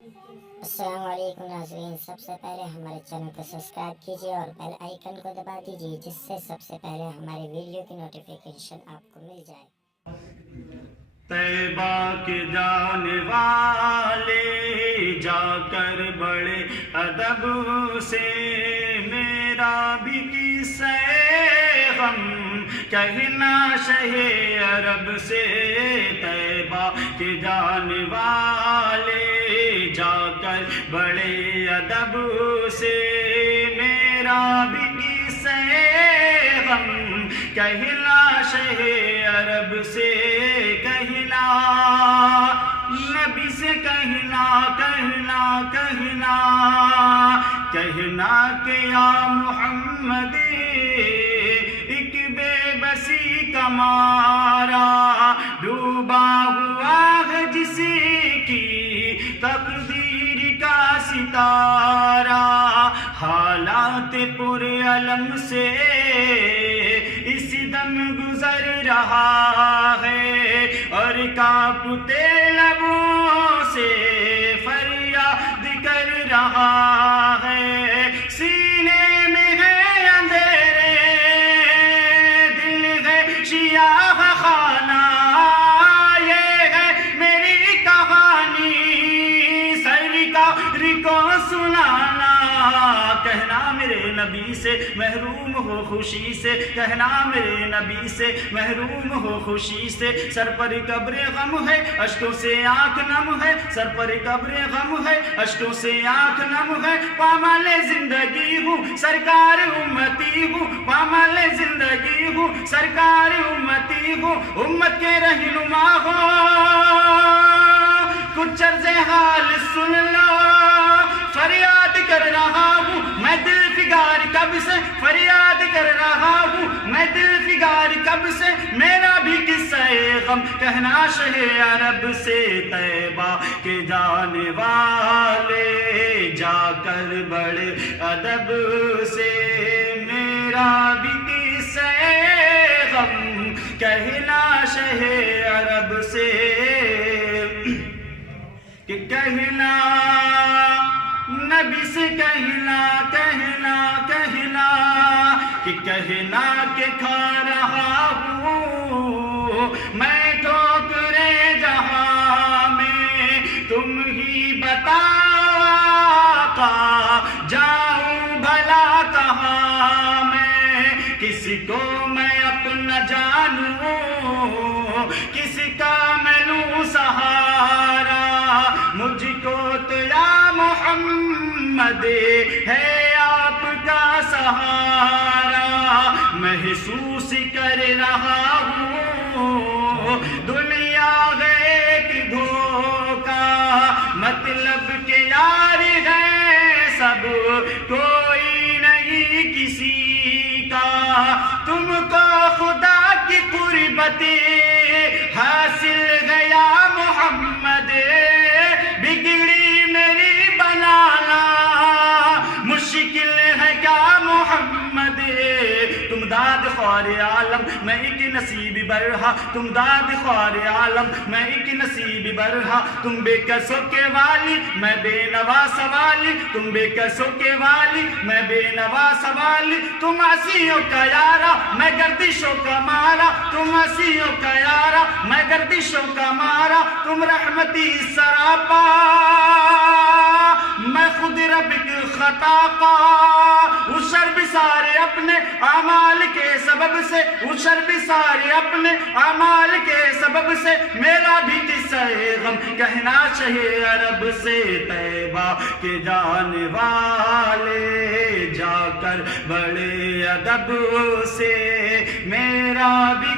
अस्सलाम वालेकुम नाज़रीन, सबसे पहले हमारे चैनल को सब्सक्राइब कीजिए और बेल आइकन को दबा दीजिए, जिससे सबसे पहले हमारे वीडियो की नोटिफिकेशन आपको मिल जाए। तैबा के जाने वाले जाकर बड़े अदब से मेरा भी किस्सा गम कहना शहे अरब से। तैबा के जाने वाले जाकर बड़े अदब से मेरा भी किस्सा गम कहना शहे अरब से। कहना नबी से कहना कि या मुहम्मद एक बेबसी का मारा डूबा हुआ है जिसकी तकदीर का सितारा। हालात पुरे अलम से इस दम गुजर रहा है और कांपते लबों से फरियाद कर रहा है। सीने में है अंधेरे दिल है शियाह खाना, ये है मेरी कहानी सरकार को सुनाना। कहना मेरे नबी से महरूम हो खुशी से, कहना मेरे नबी से महरूम हो खुशी से। सर पर कब्रे गम है अश्कों से आंख नम है, सर पर कब्रे गम है अश्कों से आंख नम है। पामाले जिंदगी हूँ सरकार उम्मती हूँ, पामाले जिंदगी हूँ सरकार उम्मती हूँ। उम्मत के रहनुमा हो कुछ अर्ज़े हाल सुन लो, फरियाद कर रहा हूँ मैं दिल फिगार कब से, फरियाद कर रहा हूँ मैं दिल फिगार कब से। मेरा भी किस्सा गम कहना शहे अरब से। तैबा के जाने वाले जाकर बड़े अदब से मेरा भी किस्सा गम कहना शहे अरब से। कि कहना नबी से कहना कि कहना के खा रहा हूँ मैं ठोकरे जहाँ में, तुम ही बताओ आका जाऊँ भला कहाँ मैं। किसको मैं अपना जानूँ किसका मैं लूँ सहारा, मुझको तो या मोहम्मद है आपका सहारा। महसूस कर रहा हूँ दुनिया गए कि धोखा, मतलब के यार है सब कोई नहीं किसी का। तुमको खुदा की कुर्बती हासिल गया मोहम्मद, बिगड़ी मेरी बनाना मुश्किल है क्या मोहम्मद। तुम दाद ख्वार आलम मैं एक नसीब बरहा, तुम दाद ख्वार आलम मैं एक नसीब बरहा। तुम बेकसों के वाली मैं बेनवा सवाली, तुम बेकसों के वाली मैं बेनवा सवाली। तुम हंसियों का यारा मैं गर्दिशों का मारा, तुम हंसियों का यारा मैं गर्दिशों का मारा। तुम रहमती सरापा मैं खुद रब की खता का, उशर भी सारे अपने अमाल के सबब से, उशर भी सारे अपने अमाल के सबब से। मेरा भी किस्सा गम कहना शहे अरब से। तैबा के जाने वाले जाकर बड़े अदब से मेरा भी